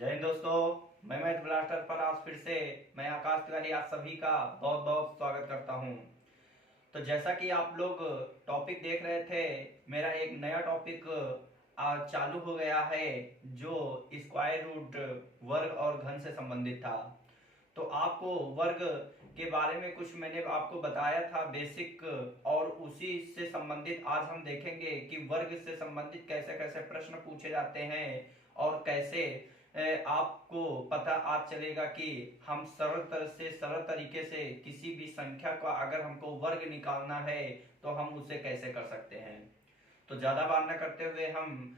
जय हिंद दोस्तों, मैं मैथ ब्लास्टर पर आज फिर से मैं आकाश तिवारी आप सभी का बहुत बहुत स्वागत करता हूं। तो जैसा कि आप लोग टॉपिक देख रहे थे, मेरा एक नया टॉपिक आज चालू हो गया है जो स्क्वायर रूट वर्ग और घन से संबंधित था। तो आपको वर्ग के बारे में कुछ मैंने आपको बताया था बेसिक, और उसी से संबंधित आज हम देखेंगे कि वर्ग से संबंधित कैसे कैसे प्रश्न पूछे जाते हैं और कैसे आपको पता आज चलेगा कि हम सरल तरीके से किसी भी संख्या का अगर हमको वर्ग निकालना है तो हम उसे कैसे कर सकते हैं। तो ज्यादा बात न करते हुए हम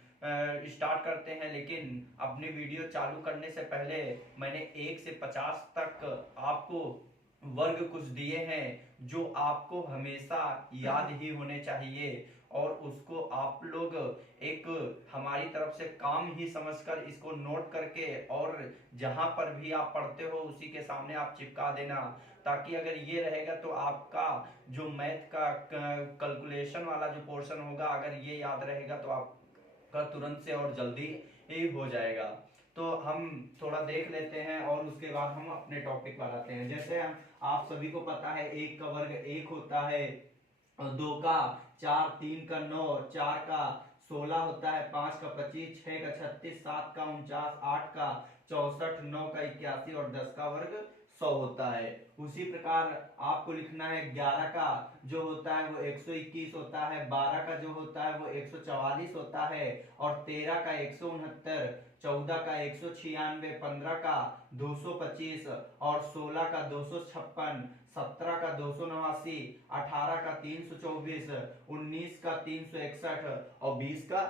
स्टार्ट करते हैं। लेकिन अपनी वीडियो चालू करने से पहले मैंने 1 से 50 तक आपको वर्ग कुछ दिए हैं जो आपको हमेशा याद ही होने चाहिए, और उसको आप लोग एक हमारी तरफ से काम ही समझकर इसको नोट करके और जहां पर भी आप पढ़ते हो उसी के सामने आप चिपका देना, ताकि अगर ये रहेगा तो आपका जो मैथ का कैलकुलेशन वाला जो पोर्शन होगा अगर ये याद रहेगा तो आपका तुरंत से और जल्दी ही हो जाएगा। तो हम थोड़ा देख लेते हैं और उसके बाद हम अपने टॉपिक पर आते हैं। जैसे हम आप सभी को पता है 1 का वर्ग 1 होता है, 2 का 4, 3 का 9, 4 का 16 होता है, 5 का 25, 6 का 36, 7 का 49, 8 का 64, 9 का 81 और 10 का वर्ग 100 होता है। उसी प्रकार आपको लिखना है 11 का जो होता है वो 121 होता है, 12 का जो होता है वो 144 होता है और 13 का 169, 14 का 196, 15 का 225 और 16 का 256, 17 का 289, 18 का 324, 19 का 361 और 20 का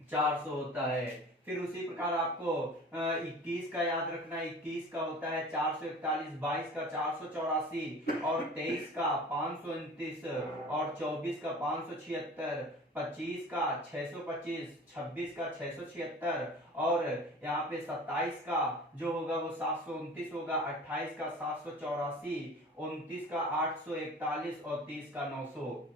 400 होता है। फिर उसी प्रकार आपको 21 का याद रखना है, 21 का होता है 441, 22 का 484 और 23 का 529 और 24 का 576, 25 का 625, 26 का 676 और यहाँ पे 27 का जो होगा वो 729 होगा, 28 का 784, 29 का 841 और 30 का 900।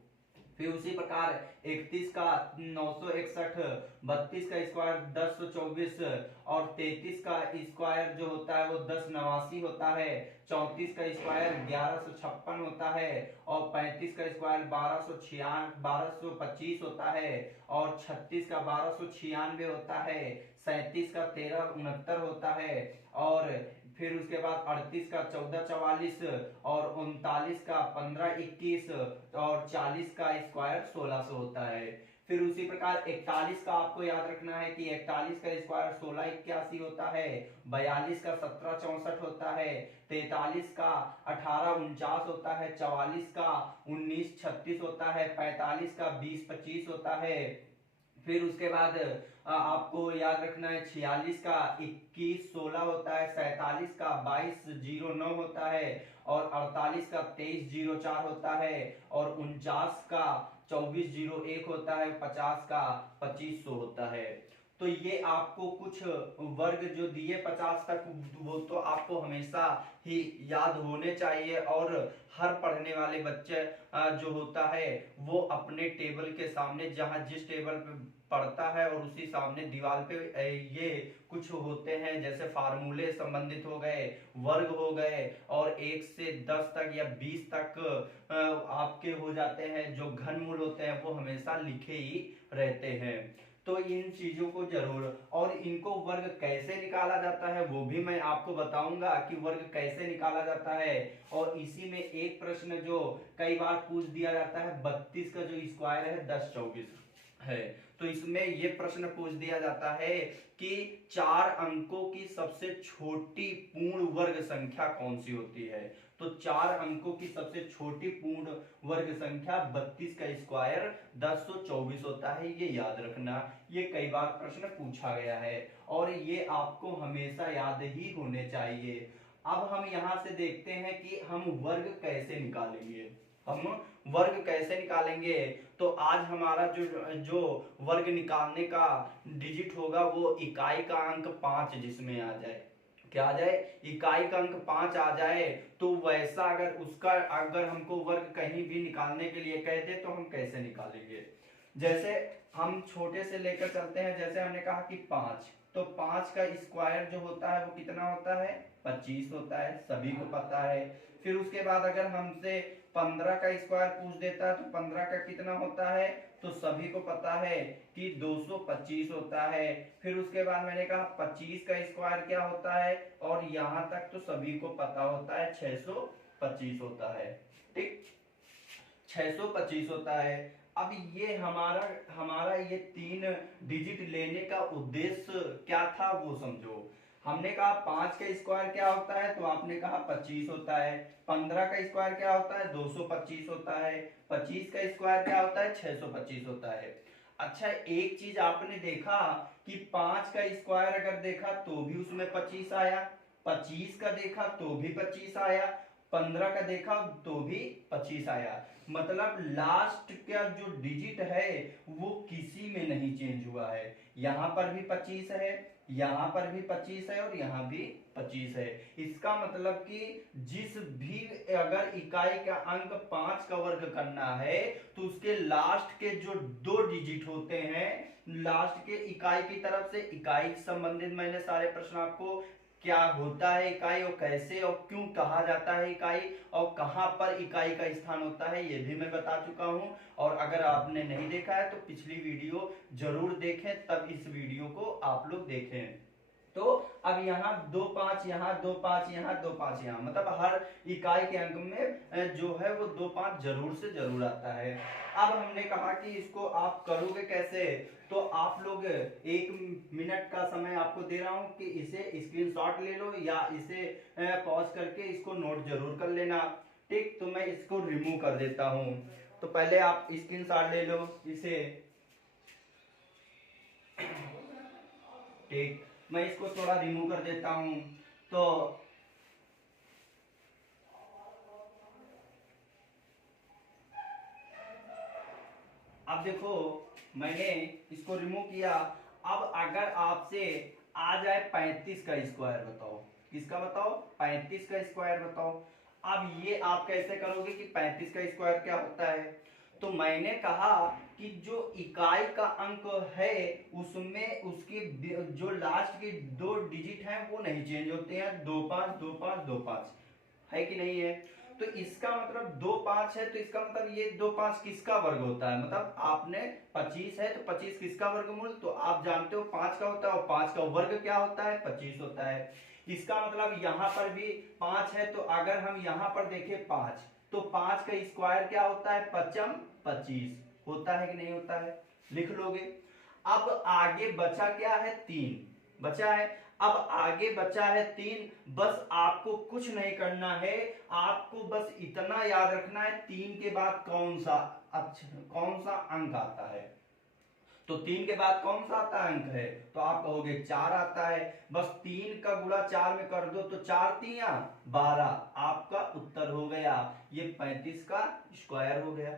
फिर उसी प्रकार 31 का 961, 32 का स्क्वायर 1024 और 33 का स्क्वायर जो होता है वो 1089 होता है, 34 का स्क्वायर 1156 होता है और 35 का स्क्वायर 1225 होता है और 36 का 1296 होता है, 37 का 1369 होता है और फिर उसके बाद 38 का 1444 और 39 का 1521 और 40 का स्क्वायर 1600 होता है। फिर उसी प्रकार 41 का आपको याद रखना है कि 41 का स्क्वायर 1681 होता है, 42 का 1764 होता है, 43 का 1849 होता है, 44 का 1936 होता है, 45 का 2025 होता है। फिर उसके बाद आपको याद रखना है 46 का 2116 होता है, 47 का 2209 होता है और 48 का 2304 होता है और 49 का 2401 होता है, 50 का 2500 होता है। तो ये आपको कुछ वर्ग जो दिए 50 तक वो तो आपको हमेशा ही याद होने चाहिए, और हर पढ़ने वाले बच्चे जो होता है वो अपने टेबल के सामने जहां जिस टेबल पे पढ़ता है और उसी सामने दीवार पे ये कुछ होते हैं जैसे फार्मूले संबंधित हो गए, वर्ग हो गए और 1 से 10 तक या 20 तक आपके हो जाते हैं। जो घनमूल होते हैं वो हमेशा लिखे ही रहते हैं। तो इन चीजों को जरूर, और इनको वर्ग कैसे निकाला जाता है वो भी मैं आपको बताऊंगा कि वर्ग कैसे निकाला जाता है। और इसी में एक प्रश्न जो कई बार पूछ दिया जाता है 32 का जो स्क्वायर है 1024 है, तो इसमें ये प्रश्न पूछ दिया जाता है कि 4 अंकों की सबसे छोटी पूर्ण वर्ग संख्या कौन सी होती है। तो 4 अंकों की सबसे छोटी पूर्ण वर्ग संख्या 32 का स्क्वायर 1024 होता है, ये याद रखना। ये कई बार प्रश्न पूछा गया है और ये आपको हमेशा याद ही होने चाहिए। अब हम यहां से देखते हैं कि हम वर्ग कैसे निकालेंगे। हम वर्ग कैसे निकालेंगे, तो आज हमारा जो जो वर्ग निकालने का डिजिट होगा वो इकाई का अंक 5 जिसमें आ जाए। क्या आ जाए? इकाई का अंक 5 आ जाए। तो वैसा अगर हमको वर्ग कहीं भी निकालने के लिए कह दे तो हम कैसे निकालेंगे। जैसे हम छोटे से लेकर चलते हैं। जैसे हमने कहा कि 5, तो 5 का स्क्वायर जो होता है वो कितना होता है, 25 होता है, सभी को पता है। फिर उसके बाद अगर हमसे 15 का स्क्वायर पूछ देता है तो 15 का कितना होता है, तो सभी को पता है कि 225 होता है। फिर उसके बाद मैंने कहा 25 का स्क्वायर क्या होता है, और यहां तक तो सभी को पता होता है 625 होता है। ठीक, 625 होता है। अब ये हमारा हमारा ये 3 डिजिट लेने का उद्देश्य क्या था वो समझो। हमने कहा 5 का स्क्वायर क्या होता है, तो आपने कहा 25 होता है। 15 का स्क्वायर क्या होता है, 225 होता है। 25 का स्क्वायर क्या होता है, 625 होता है। अच्छा, एक चीज आपने देखा कि 5 का स्क्वायर अगर देखा तो भी उसमें 25 आया, 25 का देखा तो भी 25 आया, 15 का देखा तो भी 25 आया। मतलब लास्ट का जो डिजिट है वो किसी में नहीं चेंज हुआ है। यहां पर भी 25 है, यहां पर भी 25 है, और यहां भी 25 है। इसका मतलब कि जिस भी अगर इकाई का अंक 5 का वर्ग करना है तो उसके लास्ट के जो 2 डिजिट होते हैं, लास्ट के इकाई की तरफ से, इकाई से संबंधित मैंने सारे प्रश्न आपको, क्या होता है इकाई और कैसे और क्यों कहा जाता है इकाई, और कहां पर इकाई का स्थान होता है, ये भी मैं बता चुका हूं। और अगर आपने नहीं देखा है तो पिछली वीडियो जरूर देखें, तब इस वीडियो को आप लोग देखें। तो अब यहाँ 2 5, यहाँ 2 5, यहाँ 2 5, यहाँ मतलब हर इकाई के अंक में जो है वो 2 5 जरूर से जरूर आता है। अब हमने कहा कि इसको आप करोगे कैसे, तो आप लोग 1 मिनट का समय आपको दे रहा हूं कि इसे स्क्रीनशॉट ले लो या इसे पॉज करके इसको नोट जरूर कर लेना। ठीक, तो मैं इसको रिमूव कर देता हूं। तो पहले आप स्क्रीनशॉट ले लो इसे। ठीक, मैं इसको थोड़ा रिमूव कर देता हूं। तो अब देखो मैंने इसको रिमूव किया। अब अगर आपसे आ जाए 35 का स्क्वायर बताओ, किसका बताओ, 35 का स्क्वायर बताओ। अब ये आप कैसे करोगे कि 35 का स्क्वायर क्या होता है, तो मैंने कहा कि जो इकाई का अंक है उसमें उसके जो लास्ट के 2 डिजिट हैं वो नहीं चेंज होते हैं, 2 5 2 5 2 5 है कि नहीं है। तो इसका मतलब 2 5 है, तो इसका मतलब ये 2 5 किसका वर्ग होता है, मतलब आपने 25 है तो 25 किसका वर्गमूल, तो आप जानते हो 5 का होता है, और 5 का वर्ग क्या होता है, 25 होता है। इसका मतलब यहां पर भी 5 है, तो अगर हम यहां पर देखें 5, तो 5 का स्क्वायर क्या होता है, 5 25 होता है कि नहीं होता है, लिख लोगे। अब आगे बचा क्या है, 3 बचा है। अब आगे बचा है 3, बस आपको कुछ नहीं करना है, आपको बस इतना याद रखना है 3 के बाद कौन सा कौन सा अंक आता है। तो 3 के बाद कौन सा आता अंक है, तो आप कहोगे 4 आता है। बस 3 का गुणा 4 में कर दो, तो 4 3 12, आपका उत्तर हो गया, ये 35 का स्क्वायर हो गया।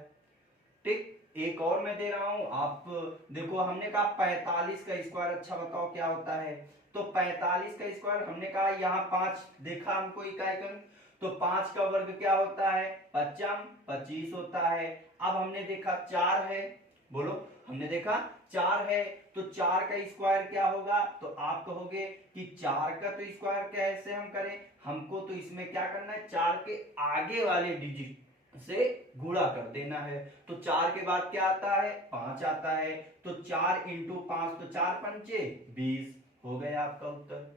ठीक, एक और मैं दे रहा हूं, आप देखो, हमने कहा 45 का स्क्वायर, अच्छा बताओ क्या होता है, तो 45 का स्क्वायर हमने कहा यहाँ 5 देखा हमको इकाई का, तो 5 का वर्ग क्या होता है, 5 25 होता है। अब हमने देखा 4 है, बोलो, हमने देखा 4 है, तो 4 का स्क्वायर क्या होगा, तो आप कहोगे कि 4 का तो स्क्वायर कैसे हम करें, हमको तो इसमें क्या करना है, 4 के आगे वाले डिजिट से गुणा कर देना है। तो 4 के बाद क्या आता है, 5 आता है, तो 4 इंटू 5, तो 4 पंचे 20 हो गया आपका उत्तर।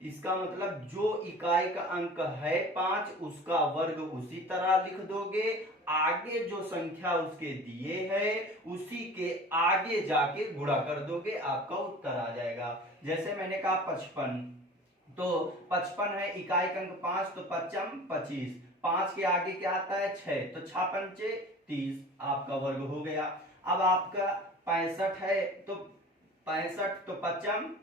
इसका मतलब जो इकाई का अंक है 5, उसका वर्ग उसी तरह लिख दोगे, आगे जो संख्या उसके दिए है उसी के आगे जाके गुणा कर दोगे, आपका उत्तर आ जाएगा। जैसे मैंने कहा 55, तो 55 है, इकाई का अंक 5, तो 5 25, 5 के आगे क्या आता है 6, तो 6 पंचे 30, आपका वर्ग हो गया। अब आपका 65 है, तो 65, तो 5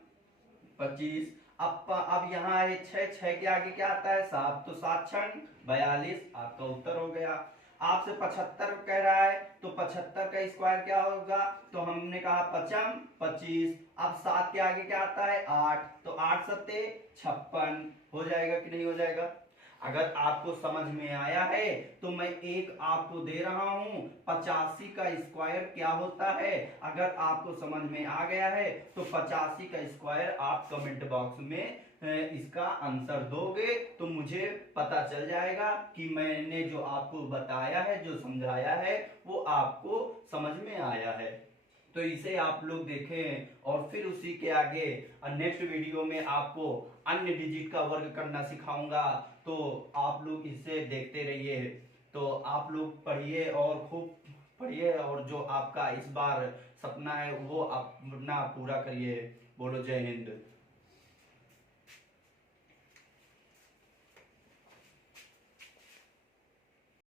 25, अब यहाँ है 6, 6 के आगे क्या आता है 7, तो 7 6 42, आपका उत्तर हो गया। आपसे 75 कह रहा है, तो 75 का स्क्वायर क्या होगा, तो हमने कहा 5 25, अब 7 के आगे क्या आता है 8, तो 8 7 56 हो जाएगा कि नहीं हो जाएगा। अगर आपको समझ में आया है तो मैं एक आपको दे रहा हूं, 85 का स्क्वायर क्या होता है। अगर आपको समझ में आ गया है तो 85 का स्क्वायर आप कमेंट बॉक्स में इसका आंसर दोगे तो मुझे पता चल जाएगा कि मैंने जो आपको बताया है, जो समझाया है, वो आपको समझ में आया है। तो इसे आप लोग देखें और फिर उसी के आगे नेक्स्ट वीडियो में आपको अन्य डिजिट का वर्ग करना सिखाऊंगा। तो आप लोग इसे देखते रहिए। तो आप लोग पढ़िए और खूब पढ़िए और जो आपका इस बार सपना है वो अपना पूरा करिए। बोलो जय हिंद।